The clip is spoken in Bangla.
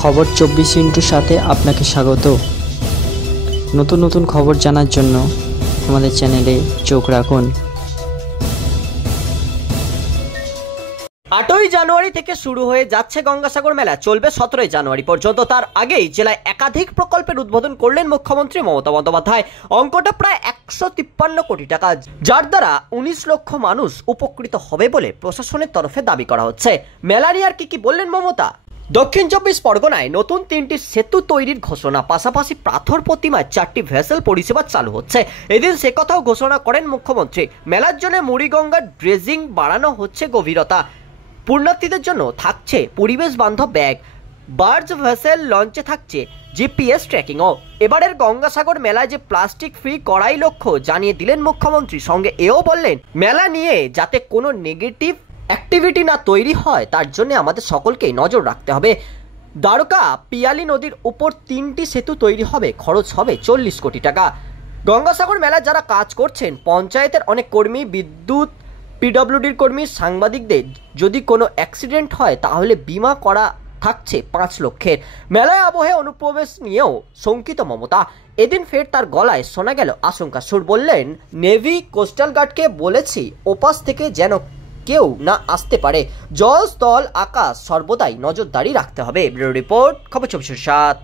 খবর 24 সাথে আপনাকে স্বাগত। নতুন নতুন খবর জানার জন্য আমাদের চ্যানেলে চোখ রাখুন। 8ই জানুয়ারি থেকে শুরু হয়ে যাচ্ছে গঙ্গাসাগর মেলা, চলবে 17ই জানুয়ারি পর্যন্ত। তার আগেই জেলায় একাধিক প্রকল্পের উদ্বোধন করলেন মুখ্যমন্ত্রী মমতা বন্দ্যোপাধ্যায়। অঙ্কটা প্রায় 153 কোটি টাকা, যার দ্বারা 19 লক্ষ মানুষ উপকৃত হবে বলে প্রশাসনের তরফে দাবি করা হচ্ছে। মেলা নিয়ে আর কি বললেন মমতা? দক্ষিণ 24 পরগনায় নতুন 3টি সেতু তৈরির ঘোষণা, পাশাপাশি পাথর প্রতিমায় 4টি ভেসেল পরিষেবা চালু হচ্ছে। এদিন সে কথাও ঘোষণা করেন মুখ্যমন্ত্রী। মেলার জন্য মুড়িগঙ্গার ড্রেজিং বাড়ানো হচ্ছে গভীরতা, পুণ্যার্থীদের জন্য থাকছে পরিবেশ বান্ধব ব্যাগ, বার্জ ভেসেল লঞ্চে থাকছে জিপিএস ট্র্যাকিংও। এবারের গঙ্গাসাগর মেলায় যে প্লাস্টিক ফ্রি করাই লক্ষ্য জানিয়ে দিলেন মুখ্যমন্ত্রী। সঙ্গে এও বললেন, মেলা নিয়ে যাতে কোনো নেগেটিভ অ্যাক্টিভিটি না তৈরি হয় তার জন্য আমাদের সকলকেই নজর রাখতে হবে। দ্বারকা পিয়ালি নদীর উপর 3টি সেতু তৈরি হবে, খরচ হবে 40 কোটি টাকা। গঙ্গাসাগর মেলায় যারা কাজ করছেন, পঞ্চায়েতের অনেক কর্মী, বিদ্যুৎ, পিডব্লিউডির কর্মী, সাংবাদিকদের যদি কোনো অ্যাক্সিডেন্ট হয় তাহলে বিমা করা থাকছে 5 লক্ষের। মেলায় আবহে অনুপ্রবেশ নিয়েও শঙ্কিত মমতা। এদিন ফের তার গলায় শোনা গেল আশঙ্কা সুর। বললেন, নেভি কোস্টাল গার্ডকে বলেছি ওপাশ থেকে যেন কেউ না আসতে পারে। জল, স্থল, আকাশ সর্বদাই নজরদারি রাখতে হবে। ব্যুরো রিপোর্ট, খবর 24/7।